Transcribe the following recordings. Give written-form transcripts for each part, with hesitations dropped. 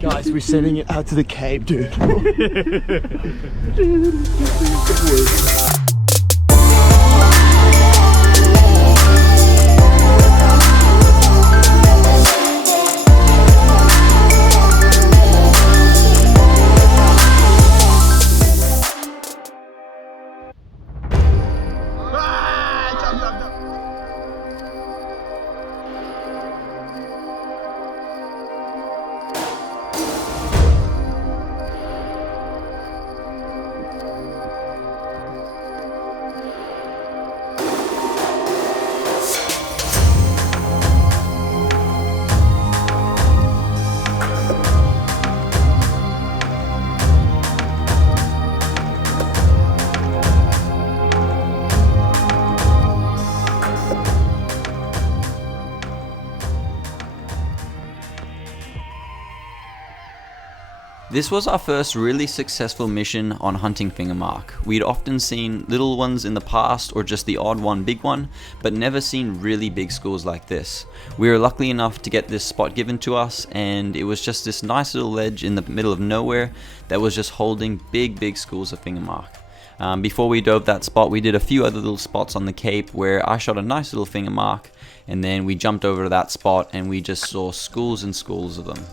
Guys, we're sending it out to the cave, dude. This was our first really successful mission on hunting FINGERMARK. We'd often seen little ones in the past or just the odd one big one, but never seen really big schools like this. We were lucky enough to get this spot given to us, and it was just this nice little ledge in the middle of nowhere that was just holding big schools of FINGERMARK. Before we dove that spot, we did a few other little spots on the Cape where I shot a nice little FINGERMARK, and then we jumped over to that spot and we just saw schools and schools of them.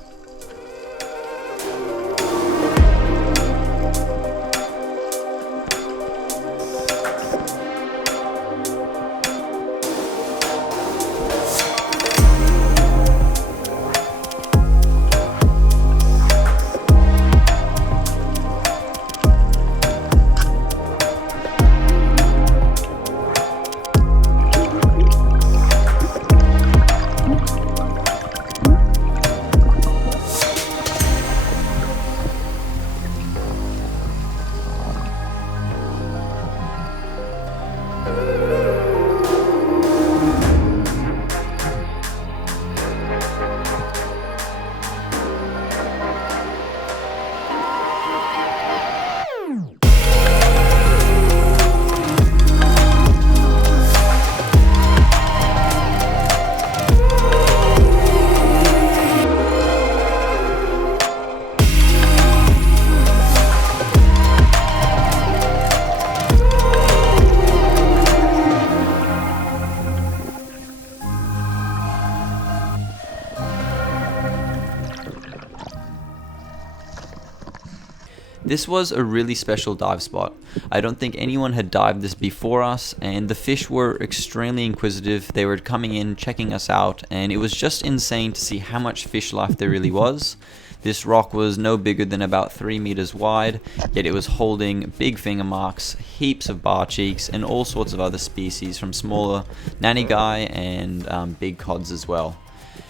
This was a really special dive spot. I don't think anyone had dived this before us, and the fish were extremely inquisitive. They were coming in, checking us out, and it was just insane to see how much fish life there really was. This rock was no bigger than about 3 meters wide, yet it was holding big FINGERMARKs, heaps of bar cheeks, and all sorts of other species from smaller nanny guy and big cods as well.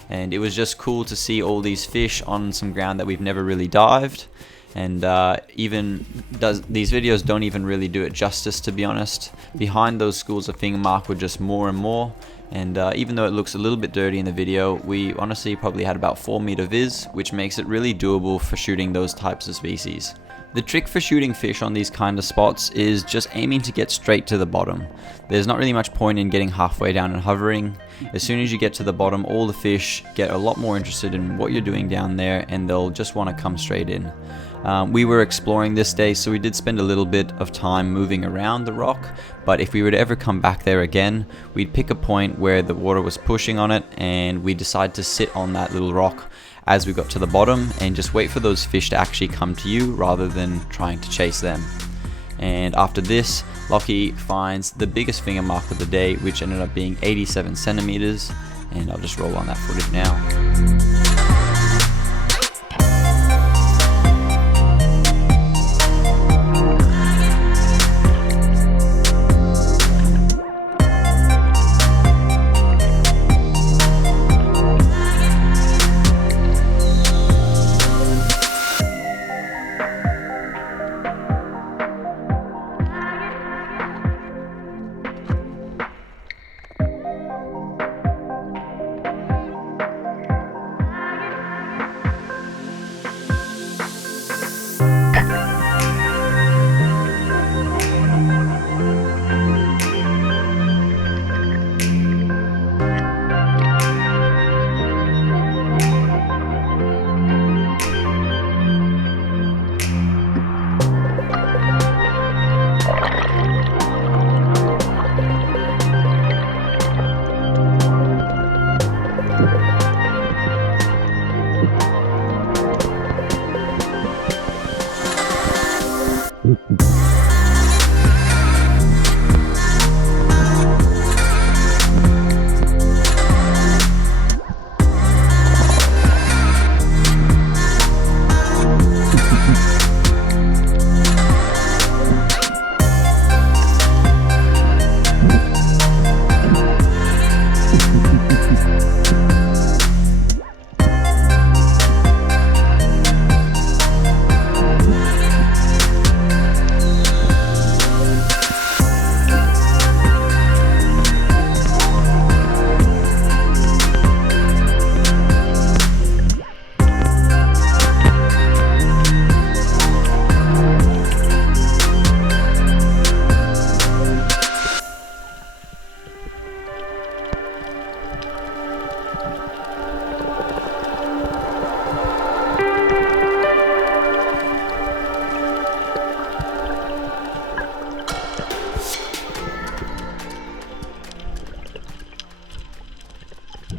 And it was just cool to see all these fish on some ground that we've never really dived. And these videos don't even really do it justice, to be honest. Behind those schools of FINGERMARK were just more and more, and even though it looks a little bit dirty in the video, we honestly probably had about 4 meter viz, which makes it really doable for shooting those types of species. The trick for shooting fish on these kind of spots is just aiming to get straight to the bottom. There's not really much point in getting halfway down and hovering. As soon as you get to the bottom, all the fish get a lot more interested in what you're doing down there, and they'll just want to come straight in. We were exploring this day, so we did spend a little bit of time moving around the rock, but if we were to ever come back there again, we'd pick a point where the water was pushing on it, and we'd decide to sit on that little rock as we got to the bottom and just wait for those fish to actually come to you rather than trying to chase them. And after this, Lockie finds the biggest FINGERMARK of the day, which ended up being 87 centimeters, and I'll just roll on that footage now.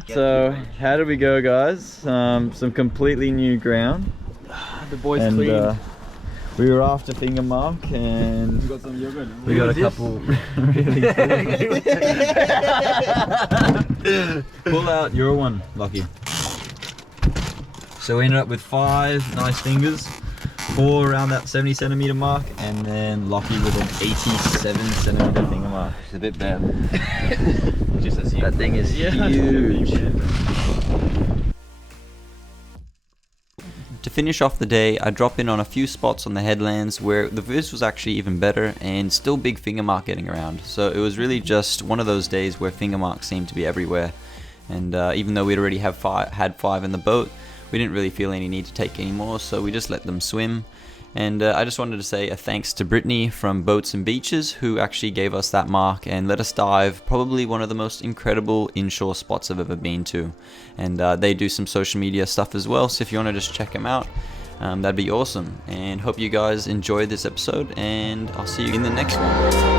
So, how did we go, guys? Some completely new ground. The boys And clean. we were after FINGERMARK and We got some yogurt. we got a couple really cool. Pull out your one, Lucky. So we ended up with 5 nice fingers, 4 around that 70 centimeter mark, and then Lucky with an 87 centimeter finger mark. It's a bit bad. That thing is huge. To finish off the day, I dropped in on a few spots on the headlands where the viz was actually even better and still big FINGERMARK getting around. So it was really just one of those days where FINGERMARK seemed to be everywhere. And even though we'd already had 5 in the boat, we didn't really feel any need to take any more, so we just let them swim. And I just wanted to say a thanks to Brittany from Boats and Beaches, who actually gave us that mark and let us dive probably one of the most incredible inshore spots I've ever been to. And they do some social media stuff as well, so if you want to just check them out, that'd be awesome. And hope you guys enjoyed this episode, and I'll see you in the next one.